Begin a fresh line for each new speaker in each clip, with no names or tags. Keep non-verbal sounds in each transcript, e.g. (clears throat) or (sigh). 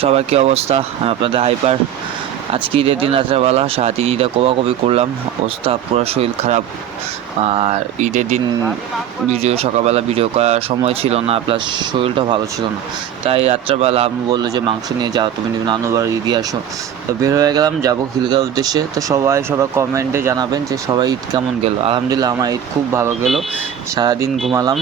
সবার কি অবস্থা? আপনাদের হাইপার আজকে ঈদের দিন রাত্রেবেলা সারাদিন ঈদে কোবাকবি করলাম। অবস্থা পুরো শরীর খারাপ। আর ঈদের দিন ভিডিও, সকালবেলা ভিডিও করার সময় ছিল না প্লাস শরীরটা ভালো ছিল না। তাই রাত্রেবেলা আমি বলল যে, মাংস নিয়ে যাও, তুমি নানু বাড়ি দিয়ে আসো। তো বের হয়ে গেলাম, যাব খিলগাঁও উদ্দেশ্যে। তো সবাই সবাই কমেন্টে জানাবেন যে, সবাই ঈদ কেমন গেল? আলহামদুলিল্লাহ, আমার ঈদ খুব ভালো গেল। সারাদিন ঘুমালাম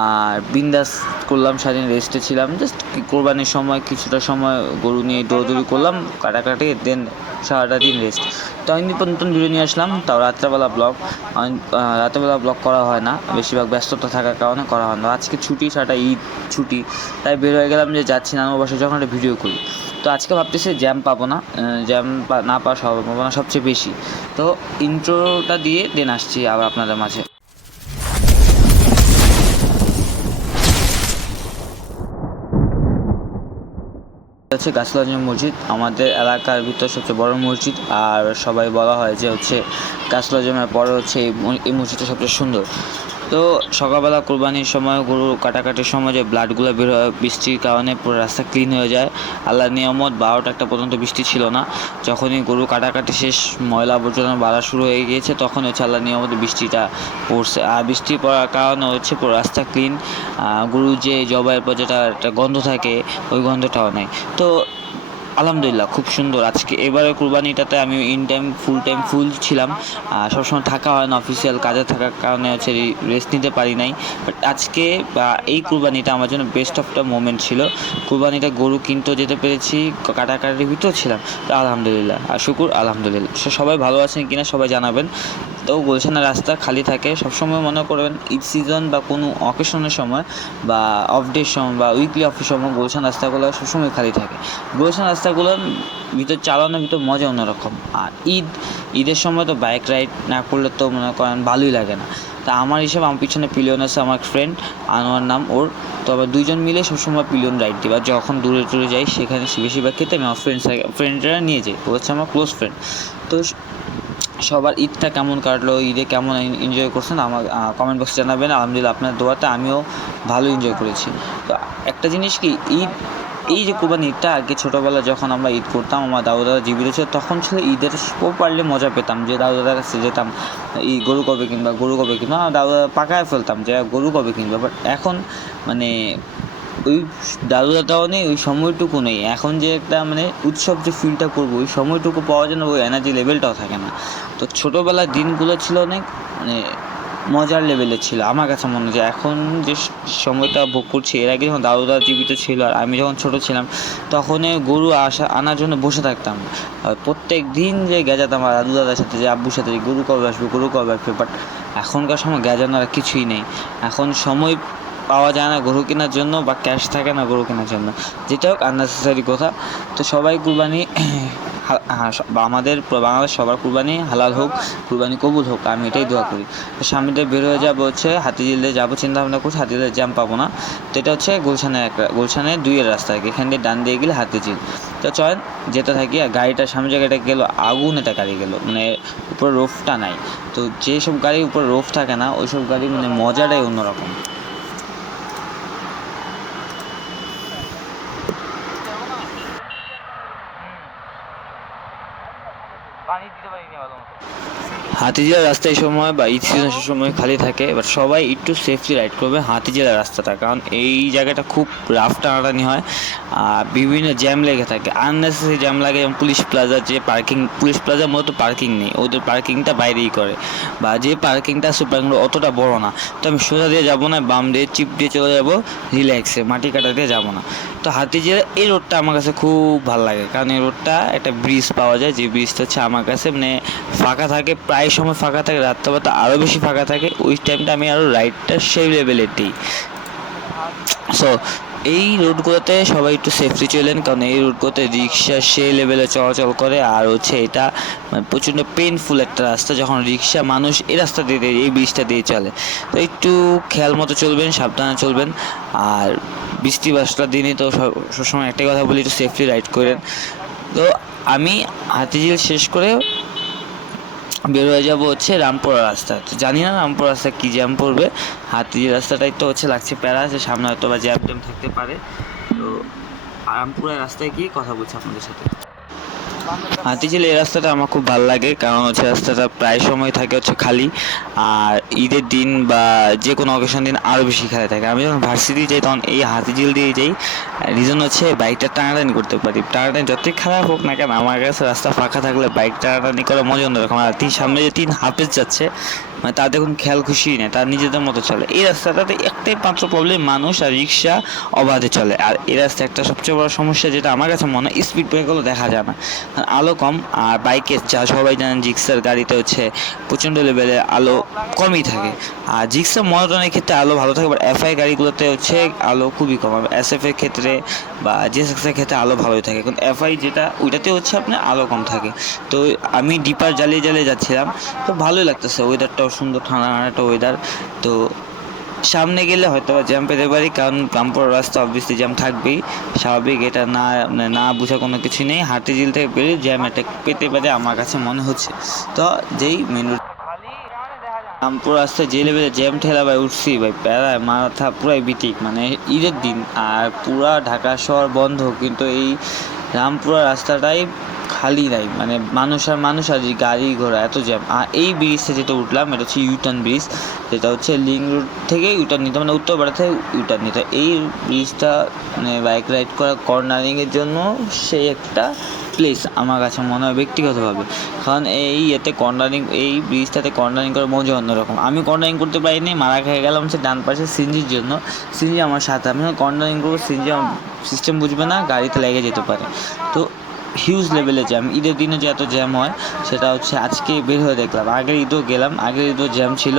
আর বিন্দাস করলাম, সারাদিন রেস্টে ছিলাম। জাস্ট কোরবানির সময়, কিছুটা সময় গরু নিয়ে দৌড়দৌড়ি করলাম, কাটাকাটি দেন সারাটা দিন রেস্ট তো আমি নতুন ভিডিও নিয়ে আসলাম, তাও রাত্রেবেলা ব্লগ রাত্রেবেলা ব্লগ করা হয় না, বেশিরভাগ ব্যস্ততা থাকার কারণে করা হয় না। আজকে ছুটি, সারাটা ঈদ ছুটি, তাই বের হয়ে গেলাম যে যাচ্ছি নানু বাসায় যখন একটা ভিডিও করি। তো আজকে ভাবতেছি জ্যাম পাবো না জ্যাম না পাওয়ার সম্ভাবনা সবচেয়ে বেশি। তো ইন্ট্রোটা দিয়ে দেন আসছি আবার আপনাদের মাঝে। হচ্ছে গাছলাঞ্জ মসজিদ। আমাদের এলাকার ভিতর সবচেয়ে বড় মসজিদ। আর সবাই বলা হয় যে হচ্ছে গাছলাজমের পরে হচ্ছে এই মসজিদটা সবচেয়ে সুন্দর। তো সকালবেলা কোরবানির সময় গরু কাটাকাটির সময় যে ব্লাডগুলো বের হয়, বৃষ্টির কারণে পুরো রাস্তা ক্লিন হয়ে যায়। আল্লাহ নিয়ামত বারোটা একটা পর্যন্ত বৃষ্টি ছিল না। যখনই গরু কাটাকাটি শেষ, ময়লা আবর্জনা বাড়া শুরু হয়ে গিয়েছে, তখন হচ্ছে আল্লাহ নিয়ামত বৃষ্টিটা পড়ছে। আর বৃষ্টি পড়ার কারণে হচ্ছে পুরো রাস্তা ক্লিন গরু যে জবাইয়ের পর যেটা একটা গন্ধ থাকে, ওই গন্ধটাও নেই। তো আলহামদুলিল্লাহ, খুব সুন্দর। আজকে এবারে কুরবানিটাতে আমি in time full time full ছিলাম। সবসময় থাকা হয় না অফিসিয়াল কাজে থাকার কারণে হচ্ছে রেস্ট নিতে পারি নাই। বাট আজকে এই কুরবানিটা আমার জন্য বেস্ট অফ দ্য মোমেন্ট ছিল। কুরবানিটা গরু কিনতেও যেতে পেরেছি কাটাকাটির ভিতরেও ছিলাম। তো আলহামদুলিল্লাহ, আর শুকুর, আলহামদুলিল্লাহ। সবাই ভালো আছেন কিনা সবাই জানাবেন। তো গুলশানের রাস্তা খালি থাকে। সবসময় মনে করবেন, ঈদ সিজন বা কোনো অকেশনের সময় বা অফ ডের সময় বা উইকলি অফের সময় গুলশান রাস্তাগুলো সবসময় খালি থাকে। গুলশান রাস্তাগুলোর ভিতর চালানোর ভিতর মজা অন্যরকম। আর ঈদ, ঈদের সময় তো বাইক রাইড না করলে তো মনে করেন ভালোই লাগে না। তা আমার হিসাবে, আমার পিছনে পিলিয়ন আছে আমার ফ্রেন্ড আনোয়ার নাম ওর। তো আবার মিলে সবসময় পিলিয়ন রাইড দিই। বা যখন দূরে দূরে যাই, সেখানে বেশিরভাগ ক্ষেত্রে আমি আমার ফ্রেন্ডস ফ্রেন্ডরা নিয়ে যাই। ও হচ্ছে আমার ক্লোজ ফ্রেন্ড তো সবার ঈদটা কেমন কাটলো, ঈদে কেমন এনজয় করছেন আমার কমেন্ট বক্সে জানাবেন। আলহামদুলিল্লাহ আপনার দোয়াতে আমিও ভালো এনজয় করেছি। তো একটা জিনিস কি, ঈদ, এই যে কোরবানি ঈদটা, আগে ছোটোবেলা যখন আমরা ঈদ করতাম, আমার দাদু দাদা জীবিত ছিল, তখন ছিল ঈদের পারলে মজা পেতাম, যে দাদু দাদার কাছে যেতাম, এই গরু কবে কিনবা, গরু কবে কিনবা দাদু দাদা পাকায় ফেলতাম যে গরু কবে কিনবা বাট এখন মানে ওই দাদু দাদাও নেই, ওই সময়টুকু নেই। এখন যে একটা মানে উৎসব যে ফিলটা করব, ওই সময়টুকু পাওয়া যায় না ওই এনার্জি লেভেলটাও থাকে না। তো ছোটোবেলার দিনগুলো ছিল অনেক মানে মজার লেভেলের ছিল। আমার কাছে মনে হয় এখন যে সময়টা ভোগ করছি, এর আগে যখন দাদু দাদা জীবিত ছিল আর আমি যখন ছোট ছিলাম, তখন গরু আসা, আনার জন্য বসে থাকতাম। আর প্রত্যেক দিন যে গেজাতাম আমার দাদু দাদার সাথে, যে আব্বুর সাথে, যে গরু কবে আসবে, গরু কবে আসবে বাট এখনকার সময় গেজানোর আর কিছুই নেই। এখন সময় পাওয়া যায় না গরু কেনার জন্য বা ক্যাশ থাকে না গরু কেনার জন্য। যেটা হোক আননেসেসারি কথা। তো সবাই কুরবানি (clears throat) আমাদের বাংলাদেশ সবার কুরবানি হালাল হোক, কুরবানি কবুল হোক, আমি এটাই দোয়া করি। তো সামনে বের হয়ে যাব হচ্ছে হাতিঝিলে, যাব চিন্তা ভাবনা করছি, হাতিঝিলে জ্যাম পাবো না। তো এটা হচ্ছে গুলশানের একটা, গুলশানের দুইয়ের রাস্তা এখান দিয়ে ডান দিয়ে গেলে হাতিঝিল। তো চলেন, যেতে থাকি আর গাড়িটার সামনে জায়গাটা গেলো, আগুন এটা গাড়ি গেলো। মানে উপরে রোফটা নাই। তো যেসব গাড়ির উপরে রোফ থাকে না, ওইসব গাড়ি মানে মজাটাই অন্যরকম। হাতিজেলা রাস্তা এই সময় বা ঈদ সিজনের সময় খালি থাকে এবার সবাই একটু সেফলি রাইড করবে হাতিজেলা রাস্তাটা। কারণ এই জায়গাটা খুব রাফ টানাটানি হয় আর বিভিন্ন জ্যাম লেগে থাকে। আননেসেসারি জ্যাম লাগে যেমন পুলিশ প্লাজা যে পার্কিং পুলিশ প্লাজার মতো পার্কিং নেই। ওদের পার্কিংটা বাইরেই করে। বা যে পার্কিংটা আছে পার্কিংটা অতটা বড় না। তো আমি সোজা দিয়ে যাব না বাম দিয়ে চিপ দিয়ে চলে যাব রিল্যাক্সে মাটি কাটা দিয়ে যাব না। তো হাতিজেলা এই রোডটা আমার কাছে খুব ভালো লাগে। কারণ এই রোডটা একটা ব্রিজ পাওয়া যায়। যে ব্রিজটা হচ্ছে আমার কাছে মানে ফাঁকা থাকে প্রায় সময় ফাঁকা থাকে, রাত্রেবেলা আরও বেশি ফাঁকা থাকে। ওই টাইমটা আমি আরও রাইডটা সেই লেভেলের দিই। সো এই রুটগুলোতে সবাই একটু সেফটি চলেন, কারণ এই রুটগুলোতে রিক্সা সেই লেভেলে চলাচল করে। আর হচ্ছে এটা মানে প্রচণ্ড পেনফুল একটা রাস্তা, যখন রিক্সা মানুষ এই রাস্তা দিয়ে এই ব্রিজটা দিয়ে চলে। তো একটু খেয়াল মতো চলবেন, সাবধানে চলবেন। আর বৃষ্টি বাসটার দিনে তো সব- সবসময় একটাই কথা বলি, একটু সেফটি রাইড করেন। তো আমি হাতিঝিল শেষ করে বের হয়ে যাব হচ্ছে রামপুরা রাস্তা। তো জানি না রামপুরা রাস্তা কী জ্যাম পড়বে। হাতি রাস্তাটাই তো হচ্ছে লাগছে প্যারা আছে সামনে হয়তো বা জ্যাম ট্যাম থাকতে পারে। তো রামপুরা রাস্তায় গিয়ে কথা বলছি আপনাদের সাথে। হাতিঝিল এই রাস্তাটা আমার খুব ভালো লাগে, কারণ হচ্ছে রাস্তাটা প্রায় সময় থাকে হচ্ছে খালি, আর ঈদের দিন বা যে কোনো অকেশন দিন আরও বেশি খালি থাকে। আমি যখন ভার্সিটি যাই, তখন এই হাতিঝিল দিয়ে যাই। রিজন হচ্ছে বাইকটা টানাটানি করতে পারি। টানাটানি যতই খারাপ হোক না কেন, আমার কাছে রাস্তা ফাঁকা থাকলে বাইক টানাটানি করা মজা অন্যরকম। আর তিন সামনে যে তিন হাফেজ যাচ্ছে মানে তাদের কোনো খেয়াল খুশি নেই, তার নিজেদের মতো চলে। এই রাস্তাটাতে একটাই মাত্র প্রবলেম মানুষ আর রিক্সা অবাধে চলে। আর এই রাস্তা একটা সবচেয়ে বড় সমস্যা যেটা আমার কাছে মনে হয় স্পিড ব্রেকগুলো দেখা যায় না। আলো কম, আর বাইকে যা সবাই জানেন জিক্সার গাড়িতে হচ্ছে প্রচণ্ড লেভেলে আলো কমই থাকে। আর জিক্সার মনোটনের ক্ষেত্রে আলো ভালো থাকে বাট এফআই গাড়িগুলোতে হচ্ছে আলো খুবই কম। এস এফ এর ক্ষেত্রে বা জিএসএক্স এর ক্ষেত্রে আলো ভালোই থাকে। কারণ এফআই যেটা, ওইটাতে হচ্ছে আপনার আলো কম থাকে। তো আমি ডিপার জ্বালিয়ে জ্বালিয়ে যাচ্ছিলাম, তো ভালোই লাগতেছে ওয়েদারটাও সুন্দর ঠান্ডা একটা ওয়েদার তো সামনে গেলে হয়তো জ্যাম পেতে পারি, কারণ রামপুর রাস্তা অবভিয়াসলি জ্যাম থাকবেই। স্বাভাবিক এটা না মানে না বোঝা কোনো কিছু নেই হাতিঝিল থেকে বেরিয়ে জ্যাম এটা পেতে পারে আমার কাছে মনে হচ্ছে। তো যেই মেন রামপুর রাস্তায় যে লেভেলে জ্যাম ঠেলা ভাই, উঠছি ভাই প্যারায় মাথা পুরাই বিতিক মানে ঈদের দিন, আর পুরা ঢাকা শহর বন্ধ, কিন্তু এই রামপুরা রাস্তাটাই খালি নাই মানে মানুষ আর মানুষ আর গাড়ি ঘোড়া, এত জ্যাম আর এই ব্রিজটা যেটা উঠলাম, এটা হচ্ছে ইউটার্ন ব্রিজ যেটা হচ্ছে লিঙ্ক রোড থেকে ইউটার্ন নিতে মানে উত্তরপাড়া থেকে ইউটার্ন নিতে। এই ব্রিজটা মানে বাইক রাইড করা কর্নারিংয়ের জন্য সেই একটা প্লেস আমার কাছে মনে হয় ব্যক্তিগতভাবে। কারণ এই এতে কর্নারিং এই ব্রিজটাতে কর্নারিং করার মজা অন্যরকম। আমি কর্নারিং করতে পারিনি, মারা খেয়ে গেলাম হচ্ছে ডান পাশে সিনজির জন্য। সিনজি আমার সাথে, আমি কর্নারিং করব, সিনজি সিস্টেম বুঝবে না, গাড়িতে লেগে যেতে পারে। তো হিউজ লেভেলে জ্যাম ঈদের দিনে যে এত জ্যাম হয় সেটা হচ্ছে আজকে বের হয়ে দেখলাম। আগের ঈদেও গেলাম আগের ঈদেও জ্যাম ছিল।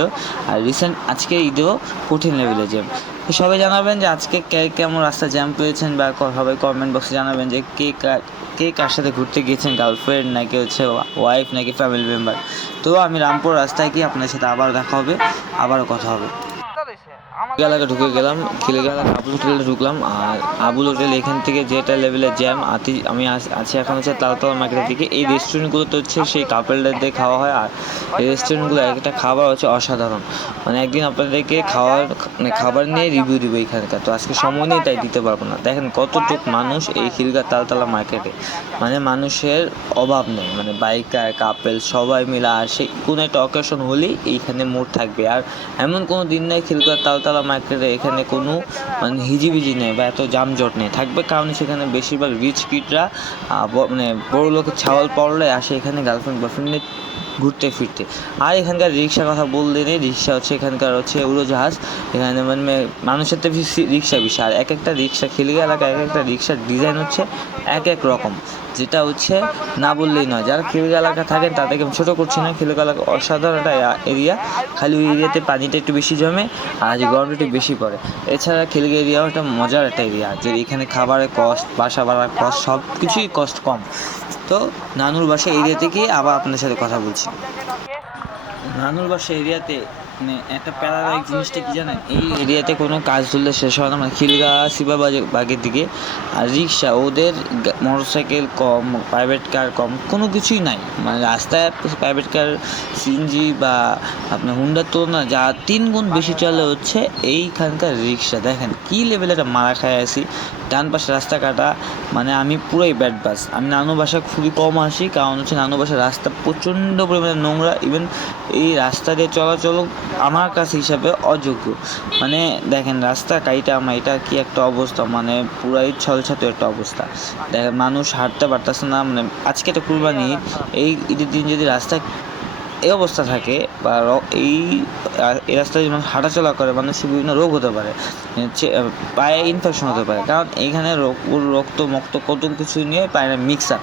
আর রিসেন্ট আজকে ঈদেও কঠিন লেভেলে জ্যাম তো সবাই জানাবেন যে আজকে কে কেমন রাস্তা জ্যাম পেয়েছেন বা সবাই কমেন্ট বক্সে জানাবেন যে কে কার কে কার সাথে ঘুরতে গিয়েছেন গার্লফ্রেন্ড নাকি হচ্ছে ওয়াইফ নাকি ফ্যামিলি মেম্বার তো আমি রামপুর রাস্তায় গিয়ে আপনার সাথে আবার দেখা হবে আবারও কথা হবে। এলাকা ঢুকে গেলাম, খিলে গেলাম, আবুল হোটেলে ঢুকলাম, আর আবুল হোটেল এখান থেকে যেটা লেভেলের জ্যাম আতি, আমি আছি এখন হচ্ছে তালতলা মার্কেটের দিকে। এই রেস্টুরেন্টগুলোতে হচ্ছে সেই কাপেলদের খাওয়া হয়, আর এই রেস্টুরেন্টগুলো একটা খাবার হচ্ছে অসাধারণ। মানে একদিন আপনাদেরকে খাওয়ার মানে খাবার নিয়ে রিভিউ দিব এখানকার, তো আজকে সময় নেই, তাই দিতে পারব না। দেখেন কতটুক মানুষ এই খিলগা তালতলা মার্কেটে মানে মানুষের অভাব নেই মানে বাইকার কাপেল সবাই মিলে আসে কোনো একটা অকেশন হলেই এইখানে মোড় থাকবে। আর এমন কোনো দিন নেই খিলগা তালতলা মার্কেটে এখানে কোনো মানে হিজিবিজি নেই বা এত যানজট নেই। থাকবে কারণ সেখানে বেশিরভাগ রিচ কিডরা মানে বড় লোকের ছাওয়াল পড়লে আসে এখানে গার্লফ্রেন্ড বয়ফ্রেন্ড নিয়ে ঘুরতে ফিরতে। আর এখানকার রিক্সার কথা বললে নেই, রিক্সা হচ্ছে এখানকার হচ্ছে উড়োজাহাজ। এখানে মানে মানুষের তো রিক্সা বেশি। আর এক একটা রিক্সা খিলগা এলাকায় এক একটা রিক্সার ডিজাইন হচ্ছে এক এক রকম। যেটা হচ্ছে না বললেই নয়। যারা খিলগা এলাকা থাকেন, তাদেরকে আমি ছোটো করছি না। খিলগা এলাকা অসাধারণ একটা এরিয়া। খালি ওই এরিয়াতে পানিটা একটু বেশি জমে আর যে গরমটা একটু বেশি পড়ে। এছাড়া খিলগা এরিয়াও একটা মজার একটা এরিয়া, যে এখানে খাবারের কস্ট বাসা ভাড়ার কস্ট সব কিছুই কস্ট কম। তো নানুর বাসা এরিয়াতে গিয়ে আবার আপনার সাথে কথা বলছি। নানুর বাসা এরিয়াতে মানে একটা প্যারাদায়িক জিনিসটা কি জানেন? এই এরিয়াতে কোনো কাজ তুললে শেষ হয় না মানে খিলগা শিবা বাগের দিকে। আর রিক্সা ওদের মোটরসাইকেল কম প্রাইভেট কার কম কোনো কিছুই নাই। মানে রাস্তায় প্রাইভেট কার সিএনজি বা আপনার হুন্ডার তুলনা যা তিন গুণ বেশি চলে হচ্ছে এইখানকার রিক্সা। দেখেন কী লেভেলে একটা মারা খায় আসি ডান পাশে রাস্তা কাটা মানে আমি পুরোই ব্যাড বাস আমি নানু বাসা খুবই কম আসি কারণ হচ্ছে নানু বাসার রাস্তা প্রচণ্ড পরিমাণে নোংরা। ইভেন এই রাস্তা দিয়ে চলাচল আমার কাছে হিসাবে অযোগ্য। মানে দেখেন, রাস্তা কাইটা আমার, এটা কি একটা অবস্থা? মানে পুরাই ছলছাতো একটা অবস্থা। দেখেন, মানুষ হাঁটতে পারতেছে না মানে আজকে একটা কুরবানি, এই ঈদের দিন যদি রাস্তা এই অবস্থা থাকে, বা এই এই রাস্তায় যদি মানুষ হাঁটাচলা করে, মানুষের বিভিন্ন রোগ হতে পারে পায়ে ইনফেকশন হতে পারে। কারণ এইখানে রক- রক্ত মক্ত কত কিছু নিয়ে পায়ে মিক্স আপ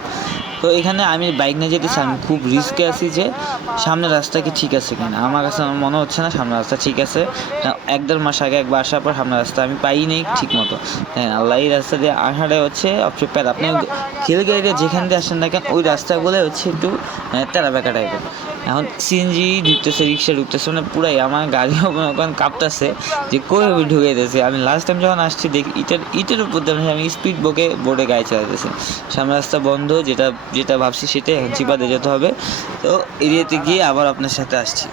তো এখানে আমি বাইক নিয়ে যেতেছি, আমি খুব রিস্কে আছি যে সামনের রাস্তা কি ঠিক আছে কিনা। আমার কাছে আমার মনে হচ্ছে না সামনের রাস্তা ঠিক আছে। এক দেড় মাস আগে একবার আসার পর সামনের রাস্তা আমি পাই নেই ঠিক মতো হ্যাঁ আল্লাহ এই রাস্তা দিয়ে আসাটাই হচ্ছে অবশ্যই প্যার। আপনি খিলগাড়িতে যেখান দিয়ে আসেন না কেন, ওই রাস্তাগুলো হচ্ছে একটু তেরা বেকা টাইপের এখন সিএনজি ঢুকতেছে, রিক্সা ঢুকতেছে মানে পুরাই আমার গাড়িও (laughs) করেন কাঁপতেছে যে কই ঢুকে যেতেছে আমি লাস্ট টাইম যখন আসছি, দেখি ইটের ইটের উপর দিয়ে আমি- স্পিড বোকে বোর্ডে গাড়ি চালাতেছি সামনে রাস্তা বন্ধ, যেটা যেটা ভাবছি সেটাই চিপাতে যেতে হবে। তো এরিয়াতে গিয়ে আবার আপনার সাথে আসছি।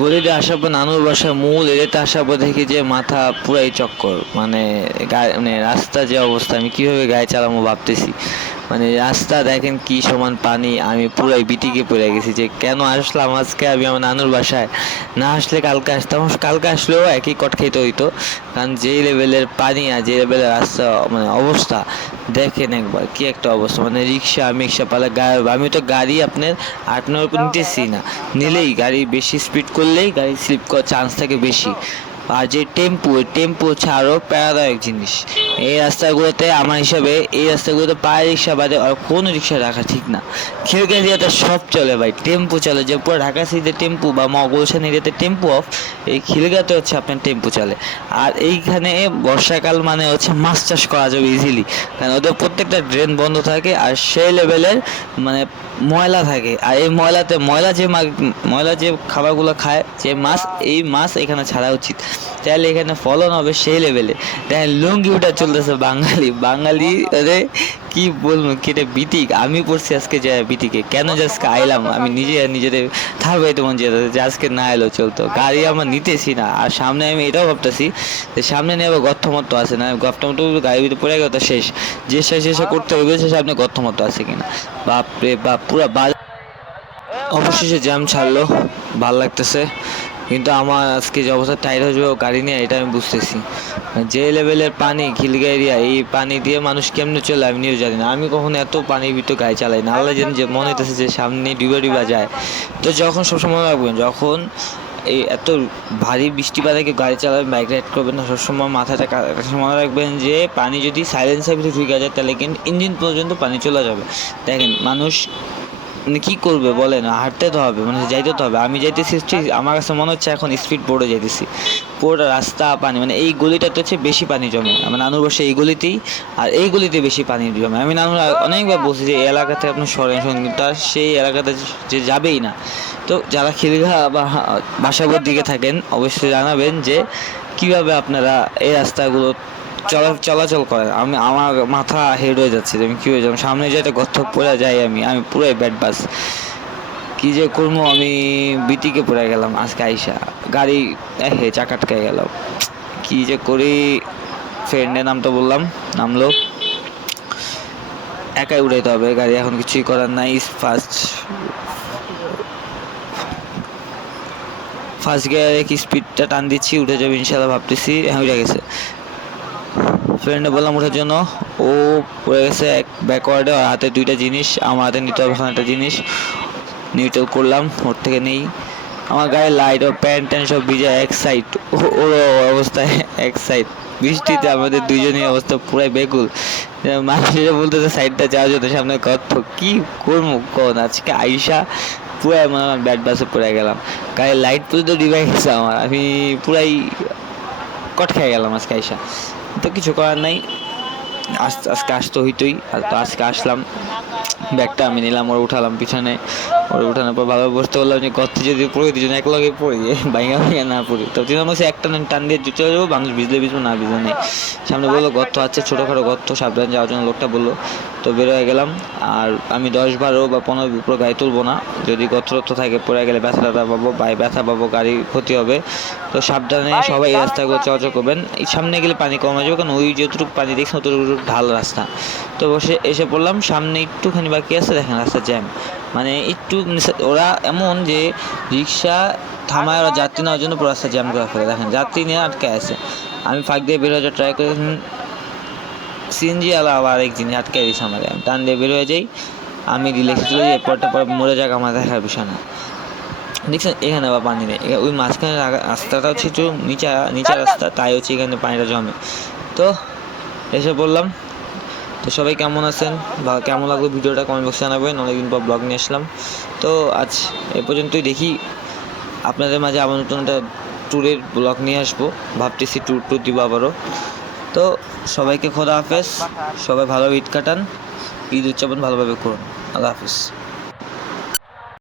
গলিতে আসার পর নানুর বাসার মূল এরিয়াতে আসার পর দেখি যে মাথা পুরাই চক্কর। মানে মানে রাস্তা যে অবস্থা, আমি কীভাবে গায়ে চালাবো ভাবতেছি। মানে রাস্তা দেখেন কি সমান পানি, আমি পুরাই বিটিকে পড়ে গেছি যে কেন আসলাম আজকে আমি আমার নানুর বাসায়? না আসলে কালকে আসতাম, কালকে আসলেও একই কট খেতে হইতো। কারণ যেই লেভেলের পানি আর যে লেভেলের রাস্তা মানে অবস্থা দেখেন একবার কি একটা অবস্থা। মানে রিক্সা মিক্সা পালা আমি তো গাড়ি আপনার আট নয় নিতেছি না। নিলেই গাড়ি বেশি স্পিড করলেই গাড়ি স্লিপ করার চান্স থাকে বেশি। আর যে টেম্পু টেম্পু হচ্ছে আরও প্যারাদায়ক জিনিস। এই রাস্তাগুলোতে আমার হিসাবে, এই রাস্তাগুলোতে পায়ে রিক্সা বাদে আর কোনো রিক্সা রাখা ঠিক না। খিলগা এরিয়াতে সব চলে ভাই, টেম্পু চলে। যে পুরো ঢাকা সিটিতে টেম্পু বা মগলসান এরিয়াতে টেম্পু অফ, এই খিলগাতে হচ্ছে আপনার টেম্পু চলে। আর এইখানে বর্ষাকাল মানে হচ্ছে মাছ চাষ করা যাবে ইজিলি কারণ ওদের প্রত্যেকটা ড্রেন বন্ধ থাকে আর সেই লেভেলের মানে ময়লা থাকে। আর এই ময়লাতে ময়লা যে ময়লা যে খাবারগুলো খায়, যে মাছ, এই মাছ এখানে ছাড়া উচিত। তাহলে এখানে ফলন হবে সেই লেভেলে দেখেন, লুঙ্গি উঠা চলতেছে বাঙালি। বাঙালি রে কি বলব কেটে বিটিক আমি পড়ছি আজকে যে বিটিকে কেন যে আজকে আইলাম? আমি নিজে নিজেদের থাকবে যেতে যে আজকে না এলো চলতো। গাড়ি আমার নিতেছি না। আর সামনে আমি এটাও ভাবতেছি যে সামনে নিয়ে আবার গর্ত মতো আছে না? গর্ত মতো গাড়ির ভিতরে পড়ে গেল শেষ। যে শেষ শেষে করতে হবে, সে সামনে গর্ত মতো আছে কিনা? বাপরে বাপ, পুরা বাজ অবশেষে জ্যাম ছাড়লো। ভালো লাগতেছে। কিন্তু আমার আজকে যে অবস্থা টাইট হয়ে যাবে গাড়ি নিয়ে এটা আমি বুঝতেছি। যে লেভেলের পানি খিলগা এরিয়া এই পানি দিয়ে মানুষ কেমনে চলে আমি নিজেও জানি না। আমি কখনো এত পানির ভিতরে গাড়ি চালাই না। আল্লাহ জানি যে মনে হইতেছে যে সামনে ডুবে ডুবা যায়। তো যখন সবসময় রাখবেন যখন এই এত ভারী বৃষ্টিপাতে গাড়ি চালাবেন বাইক রাইড করবেন না সবসময় মাথাটা মনে রাখবেন যে পানি যদি সাইলেন্সার ভিতরে ঢুকে যায় তাহলে কিন্তু ইঞ্জিন পর্যন্ত পানি চলে যাবে। দেখেন মানুষ মানে কি করবে বলেন? হাঁটতে তো হবে মানে যাইতে তো হবে। আমি যাইতেছি আমার কাছে মনে হচ্ছে এখন স্পিড বোর্ডে যাইতেছি। পুরোটা রাস্তা পানি মানে এই গলিটাতে হচ্ছে বেশি পানি জমে। আমার নানুর বসে এই গলিতেই, আর এই গলিতে বেশি পানি জমে। আমি নানুর অনেকবার বলছি যে, এই এলাকা থেকে আপনি সরেন আর সেই এলাকাতে যে যাবেই না। তো যারা খিলগা বা বাসাবোর দিকে থাকেন, অবশ্যই জানাবেন যে, কীভাবে আপনারা এই রাস্তাগুলো চলা, চলাচল করে। আমি, আমার মাথা হেড হয়ে যাচ্ছে যে আমি কী হয়ে যাব? সামনে যে একটা গর্ত পড়ে যাই আমি আমি পুরাই ব্যাড বাস কি যে করব? আমি বিটিকে পড়ে গেলাম আজকে আইসা। গাড়ি হে চাকা আটকে গেল। কি যে করি? ফ্রেন্ডের নাম তো বললাম, নামলো। একাই উড়াইতে হবে, গাড়ি এখন কিছুই করার নাই ফার্স্ট ফার্স্ট গিয়ারে কি স্পিডটা টান দিচ্ছি, উঠে যাবে ইনশাল্লাহ ভাবতেছি হ্যাঁ উঠে গেছে। ফ্রেন্ডে বললাম ওঠার জন্য। ও পড়ে গেছে এক ব্যাকওয়ার্ডে আর হাতে দুইটা জিনিস, আমার হাতে নিতে হবে একটা জিনিস। নিউট্রাল করলাম, ওর থেকে নেই। আমার গায়ে লাইট ও প্যান্ট ট্যান্ট সব ভিজে এক সাইড ওর অবস্থায় এক সাইড বৃষ্টিতে আমাদের দুইজনের অবস্থা পুরাই বেকুল। মানুষেরা বলতেছে সাইডটা যাওয়ার জন্য সামনে কত কি করব কোন? আজকে আইসা পুরাই মনে হয় ব্যাট বাসে পড়ে গেলাম। গায়ে লাইট পর্যন্ত গেছে আমার। আমি পুরাই কট খেয়ে গেলাম আজকে আইসা তো কিছু করার নাই। আস্তে আজকে আসতে হইতোই। তো আজকে আসলাম। ব্যাগটা আমি নিলাম, ওর উঠালাম পিছনে। ওর উঠানোর পর ভালো বসতে বললাম যে গর্তে যদি পড়ে, দুজন এক লগে পড়ি ভাইঙা ভাইয়া না পড়ি। তো তিন বলছে একটা টান দিয়ে চলে যাব মানুষ ভিজলে ভিজবো, না ভিজলে নেই। সামনে বলল, গর্ত আছে, ছোটোখাটো গর্ত, সাবধান যাওয়ার জন্য লোকটা বলল। তো বের হয়ে গেলাম। আর আমি দশ বারো বা পনেরো উপরে গাড়ি তুলবো না। যদি গর্ত থাকে পড়ে গেলে ব্যথা ট্যাথা পাবো বাই ব্যথা পাবো গাড়ি ক্ষতি হবে। তো সাবধানে সবাই এই রাস্তাগুলো চলাচল করবেন। এই সামনে গেলে পানি কমে যাবে কারণ ওই যতটুকু পানি দেখছেন অতটুকু ঢাল রাস্তা। তো বসে এসে পড়লাম। সামনে একটুখানি বাকি আছে দেখেন রাস্তা জ্যাম মানে একটু ওরা এমন যে রিক্সা থামায় ওরা যাত্রী নেওয়ার জন্য পুরো রাস্তা জ্যাম করে ফেলে। দেখেন যাত্রী নিয়ে আটকে আছে। আমি ফাঁক দিয়ে বের হয়ে ট্রাই করে সিএনজি আলা আবার আরেক জিনিস আটকে দিয়েছে আমাদের। আমি টান দিয়ে বের হয়ে যাই। আমি রিলেক্স চলে যাই পরটা পর মরে যাক আমার দেখার বিষয় না। দেখছেন, এখানে আবার পানি নেই। ওই মাঝখানে রাস্তাটা হচ্ছে একটু নিচা নিচা রাস্তা, তাই হচ্ছে এখানে পানিটা জমে। তো, এসে বললাম, তো সবাই কেমন আছেন? বা কেমন লাগল ভিডিওটা কমেন্ট বক্সে জানাবেন। অনেকদিন পর ব্লগ নিয়ে আসলাম। তো আজ এ পর্যন্তই দেখি। আপনাদের মাঝে আবার নতুন একটা ট্যুরের ব্লগ নিয়ে আসব। ভাবতেছি ট্যুর ট্যুর দিব আবারও। তো সবাইকে খোদা হাফেজ। সবাই ভালো ঈদ কাটান। ঈদ উদযাপন ভালোভাবে করুন। আল্লাহ হাফিজ।